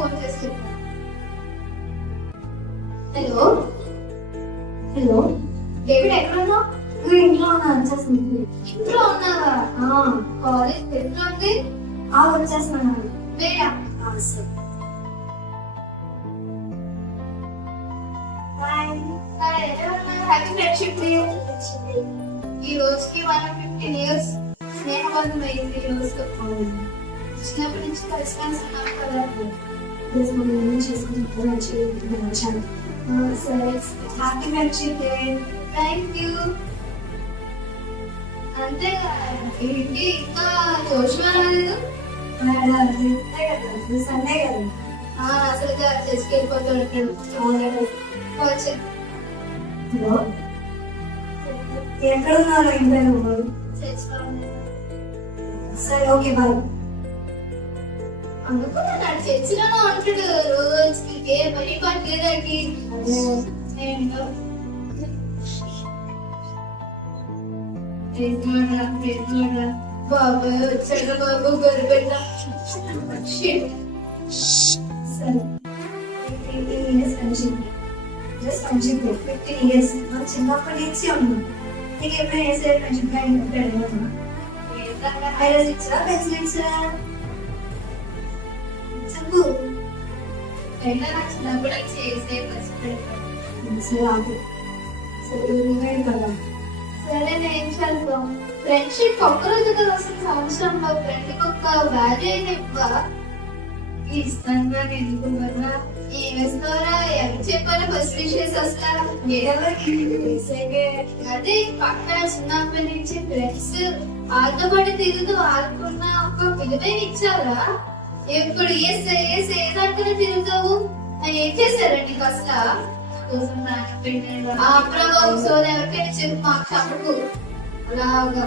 Phone చేసి చెప్పాను. Hello hello David ఎక్కడ ఉన్నావు? ఇంట్లో ఉన్నా, వచ్చేస్తుంది. ఇంట్లో ఉన్నావా? కాలేజ్ ఎట్లా ఉంది? వచ్చేస్తున్నాను. వేడా సరే. Happy friendship day. ఈ రోజుకి మనం 15 years స్నేహబంధం అయింది. ఈ రోజు చిన్నప్పటి నుంచి కలిసిపోయిన ఉన్నాం కదా. సరే, happy friendship day. Thank you. అంతే ఏంటి ఇంకా జోష్మా రాలేదు? సండే కదా, అసలు చర్చికి వెళ్ళిపోతూ ఉంటాడు. వచ్చే ఎక్కడున్నారు? ఇంట్లో. చర్చిలో సరే, ఓకే, బాయ్. అనుకున్నాడు చర్చిలోనే ఉంటాడు రోజుకి. ఏ పని పట్టేదానికి బాబాయ్ వచ్చాడు. బాబు గొర్రెపెట్ట. సరే, 15 years friendship. Just friendship 15 years. మనం చిన్నప్పటి నుంచి ఉన్నాం. నీకు ఎప్పుడైనా వేసే ఫ్రెండ్షిప్ గా ఉంటాడు. ఐరస్ ఇచ్చా, పెన్సిల్ ఇచ్చా, చెప్పు. చిన్నప్పుడు చేసే ఫస్ట్ సరే ఏం చేద్దాం. ఫ్రెండ్షిప్ ఒక్కరోజు కదా అసలు సంవత్సరంలో. ఫ్రెండ్కి ఒక వాల్యూ అయినా ఇవ్వ ఇస్తాను. ఎందుకు కదా ఏం వేస్తారా? ఎవరు చెప్పాలి ఫస్ట్ విషయస్ వస్తా? అదే పక్కన చిన్నప్పటి నుంచి ఫ్రెండ్స్ వాళ్ళతో పాటు తిరుగుతూ ఆడుకున్న ఒక విలువైన ఇచ్చారా? ఎప్పుడు ఏదాకనే తిరుగుతావు? ఏం చేశారండి ఫస్ట్ ఆ ప్రభావం సోద ఎవరికైనా చెప్పు, మాకు చెప్పకు. అలాగా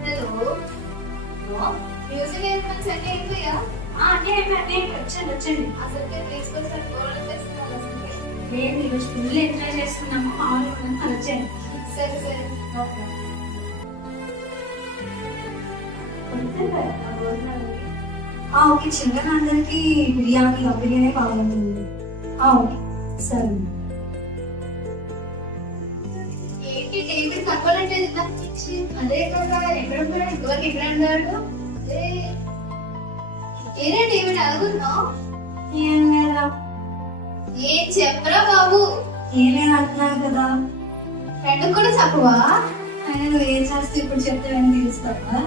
హలో, మ్యూజిక్ ఇన్స్ట్రుమెంట్స్ అన్నీ అయిపోయా? వచ్చండి. అసలు తీసుకొచ్చిన గోల్డ్ తెస్తున్నారు. నేను ఈరోజు ఫుల్ ఎంజాయ్ చేసుకున్నాము. మామూలుగా వచ్చాను. సరే సరే ఓకే. చిల్డ్రన్ అందరికి బిర్యానీ కావాలంటుంది. ఓకే, సరే. ఏంటి డేవిడ్ తక్కువలంటే అదే కదా ఎక్కడ ఇంకోకి ఎక్కడ అన్నాడు? ఏరే డేవిడ్ అడుగుతున్నావు? ఏం లేదా? ఏం చెప్పరా బాబు? ఏమేమి అంటున్నావు కదా. ఫ్రెండ్ కూడా చెప్పవా? ఆయన నువ్వు ఏం చేస్తే ఇప్పుడు చెప్తే ఏం తీరుస్తావా?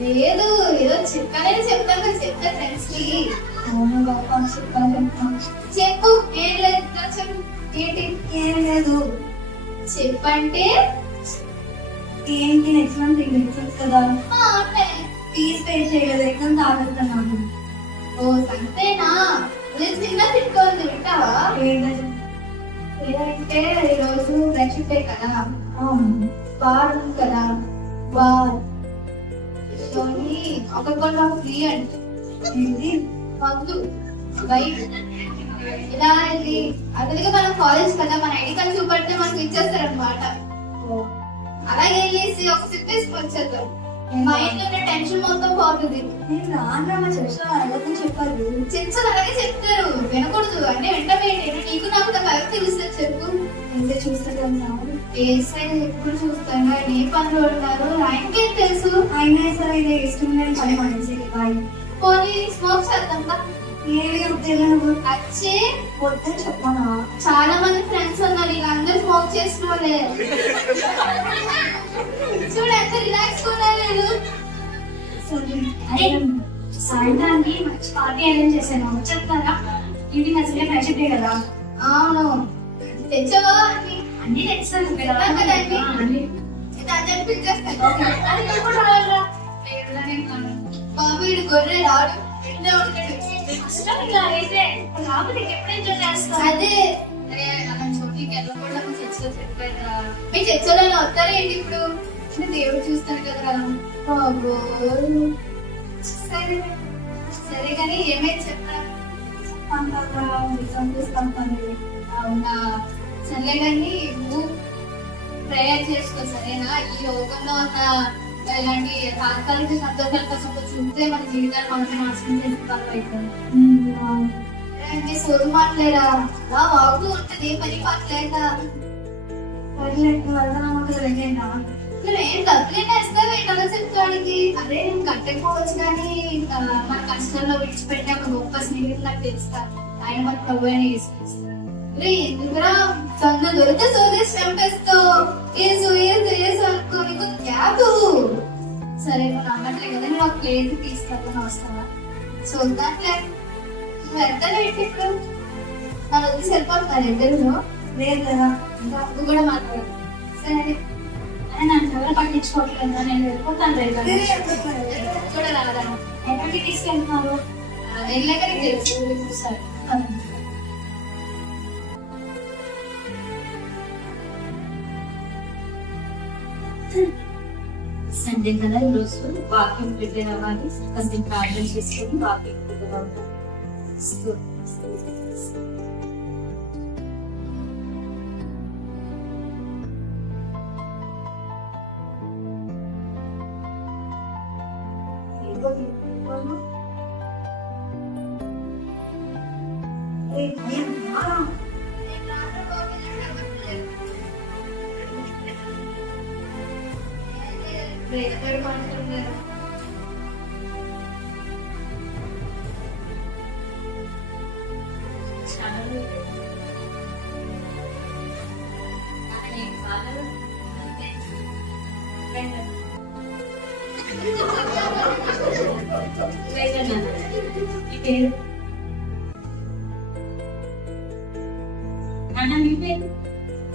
లేదు, ఏదో చెప్పాలని చెప్తాను కదా. చెప్తా ఫ్రెండ్స్ కి. అవును బాబా, చెప్తాను. చెప్పు. ఏం లేదు, చెప్పు. ఏంటి? ఏం లేదు. చెప్పంటే ఏంటి? నెక్స్ట్ మంత్ ఎగ్జామ్స్ కదా, అంటే ఫీజ్ పే చేయలేదు. ఎగ్జామ్స్ ఆగుతున్నాను. ఓ అంతేనా? నేను చిన్న తిట్టుకోండి, వింటావా? ఏదంటే ఈరోజు ఫ్రెండ్షిప్ డే కదా, బార్ ఉంది కదా, బార్ ఒకరికొన్న ఫ్రీ అంటే ఏంటి? మందు బయట ఇలా వెళ్ళి అతనికి మనం కాలేజ్ కదా, మన ఐడి కార్డ్ చూపడితే మనకు ఇచ్చేస్తారనమాట. అలాగే వెళ్ళేసి ఒక సిప్ వేసుకొని వచ్చేద్దాం. మైండ్ ఉన్న టెన్షన్ మొత్తం పోతుంది. చెప్పారు. చర్చలు అలాగే చెప్తారు, వినకూడదు. అంటే వెంటనే నీకు నాకు ఎవరు తెలుస్తుంది చెప్పు? ఎంత చూస్తాను ఏ సైడ్ ఎప్పుడు చూస్తాను. ఆయన ఏ పనులు ఉన్నారు ఆయనకేం తెలుసు? అయినా సరే ఇది ఇష్టమైన పని మనిషి. పోనీ స్మోక్ చేద్దాం. వచ్చే వద్దని చెప్పనా? చాలా మంది ఫ్రెండ్స్ ఉన్నారు, ఇలా అందరూ స్మోక్ చేసిన వాళ్ళే. చూడు ఎంత రిలాక్స్ కూడా లేదు. సాయంత్రానికి మంచి పార్టీ అరేంజ్ చేశాను, వచ్చేస్తారా? ఈవినింగ్ అసలే ఫ్రెండ్షిప్ డే కదా. అవును, తెచ్చావా? అన్ని తెచ్చాను బాబు ఇడు గొర్రె రాడు, ఇంట్లో ఉంటాడు. అదే మీ చర్చలో వస్తారా ఏంటి ఇప్పుడు? దేవుడు చూస్తాను కదా బాబు. సరే సరే కానీ ఏమైనా చెప్పరా? అవునా, సరే కానీ నువ్వు ప్రేయర్ చేసుకో సరేనా? ఈ లోకంలో ఉన్న ఇలాంటి తాత్కాలిక సంతోషాల కోసం చూస్తే మన జీవితాన్ని మనమే నాశనం చేసుకోవాలి అవుతుంది. సోదు మాటలేరా అలా వాగుతూ ఉంటది పని పాటలేక నువ్వేం డబ్బులైనా ఇస్తావు ఏంటలా చెప్తాడికి. అదే నేను కట్టకపోవచ్చు కానీ మన కష్టంలో విడిచిపెట్టి ఒక గొప్ప స్నేహితులు నాకు తెలుస్తా. ఆయన మన ప్రభు అయిన ఎందుకురా తొందర దొరికితే సోదేసి చంపేస్తావు. ఏసు ఏసు ఏసు అనుకో నీకు క్యాబ్. సరే నువ్వు నమ్మట్లే కదా నేను ఒక ప్లేట్ తీసుకెళ్తాను వస్తావా చూద్దాంలే. నువ్వు ఎంత లేట్ ఇప్పుడు నన్ను వదిలేసి వెళ్ళిపోతున్నారు ఇద్దరు. లేదు కదా ఇంకా అప్పుడు కూడా మాట్లాడు. సరే నన్ను ఎవరు పట్టించుకోవట్లేదు నేను వెళ్ళిపోతాను. రేపు కూడా రాదా ఎక్కడికి తీసుకెళ్తున్నారు వెళ్ళాక తెలుసు. సరే సండే కదా ఈరోజు వాక్యం ప్రిపేర్ అవ్వాలి. ఫస్ట్ ప్రార్థన చేసుకుని వాక్యం ప్రిపేర్ అవుతాను.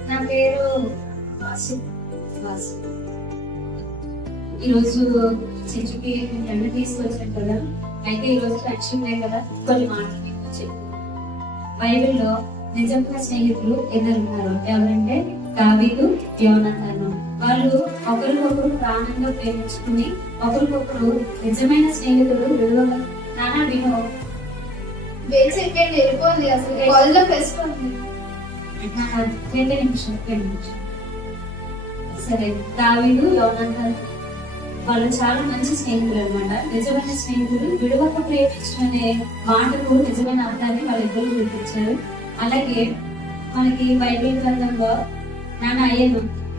నా పేరు ఈరోజు చర్చికి రెండు తీసుకొచ్చాను కదా. అయితే ఈరోజు లక్ష్యం డే కదా కొన్ని మాటలు చెప్పు. బైబిల్లో నిజంగా స్నేహితులు ఎదురున్నారు. ఎవరంటే దావీదు, యోనాతాను. వాళ్ళు ఒకరికొకరు ప్రాణంగా ప్రేమించుకుని ఒకరికొకరు నిజమైన స్నేహితులు విలువగా. నానా వినో చెప్పండి వెళ్ళిపోయింది అసలు కాలేజ్లో ఫెస్ట్ ఉంది. నిమిషం సరే దావీదు, యోనాతాను వాళ్ళు చాలా మంచి స్నేహితులు అనమాట. నిజమైన స్నేహితులు విడువక ప్రేమించడం అనే మాటకు నిజమైన అర్థాన్ని వాళ్ళిద్దరూ గుర్తించారు. అలాగే మనకి బైబిల్ గ్రంథంలో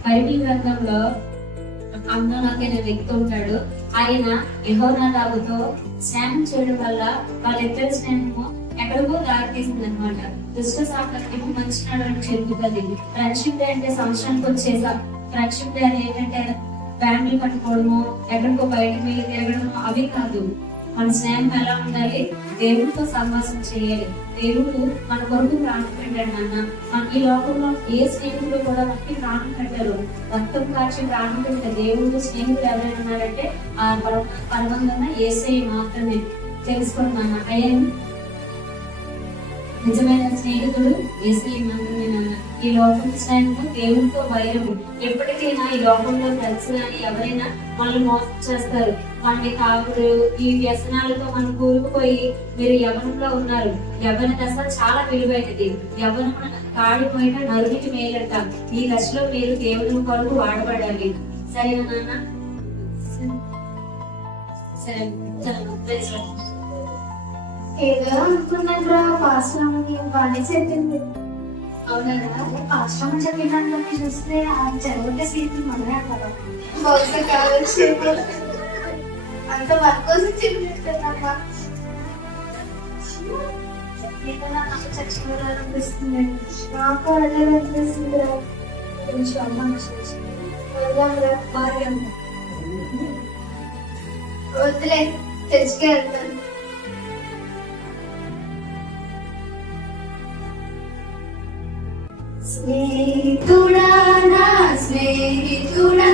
బైబిల్ గ్రంథంలో అమ్నోనొకు అనే వ్యక్తి ఉంటాడు. ఆయన యెహోనాదాబుతో స్నేహం చేయడం వల్ల వాళ్ళిద్దరి స్నేహము ఎక్కడికో దారి తీసింది అనమాట. దుష్ట సాంగత్యము మంచి నడవడికి చెందుతుంది. ఫ్రెండ్షిప్ డే అంటే సంవత్సరానికి వచ్చేసా. ఫ్రెండ్షిప్ డే అని ఏంటంటే ఫ్యామిలీ పట్టుకోవడము, ఎక్కడికో బయటకు వెళ్ళి తిరగడం అవి కాదు. మన స్నేహం ఎలా ఉండాలి? దేవుడితో సంభాషణ చేయాలి. దేవుడు మన కొరకు ప్రాణం పెట్టాడు నాన్న. మన ఈ లోకంలో ఏ స్నేహితులు కూడా మనకి ప్రాణం పెట్టారు. రక్తం కాచి ప్రాణం పెట్టే దేవుడు స్నేహితులు ఎవరైనా ఉన్నారంటే ఆ పరమంగా యేసయ్య మాత్రమే. తెలుసుకోండి నాన్న. అయ్యా నిజమైన స్నేహితుడు యేసయ్య మాత్రమే నాన్న. ఈ లోకం స్నేహితుడు దేవుడితో వైరము. ఎప్పటికైనా ఈ లోకంలో ఫ్రెండ్స్ కానీ ఎవరైనా మనల్ని మోసం చేస్తారు. మనకి తాగుడు ఈ వ్యసనాలతో మనం కూరుకుపోయి మీరు యవ్వనంలో ఉన్నారు. యవ్వన దశ చాలా విలువైనది. యవ్వనం కాడిపోయిన నరునికి మేలంట. ఈ దశలో మీరు దేవుని కొరకు వాడబడాలి. సరేనా నాన్న? సరే ఏదో అనుకున్నాను పాశ్రమని బాగానే చెప్పింది. అవునా పాశ్రమం చెప్పిన దాంట్లోకి చూస్తే ఆ చదివితే స్నేహితులు మనమే కదా. బహుశా కావచ్చు. అంత వర్క్ కోసం చెప్పినట్టున్నా నాకు చచ్చిన అనిపిస్తుంది. నాకు అనిపిస్తుంది. కొంచెం అమ్మ వద్దులే చర్చికి వెళ్తాను. స్నేహితుడా నా స్నేహితుడా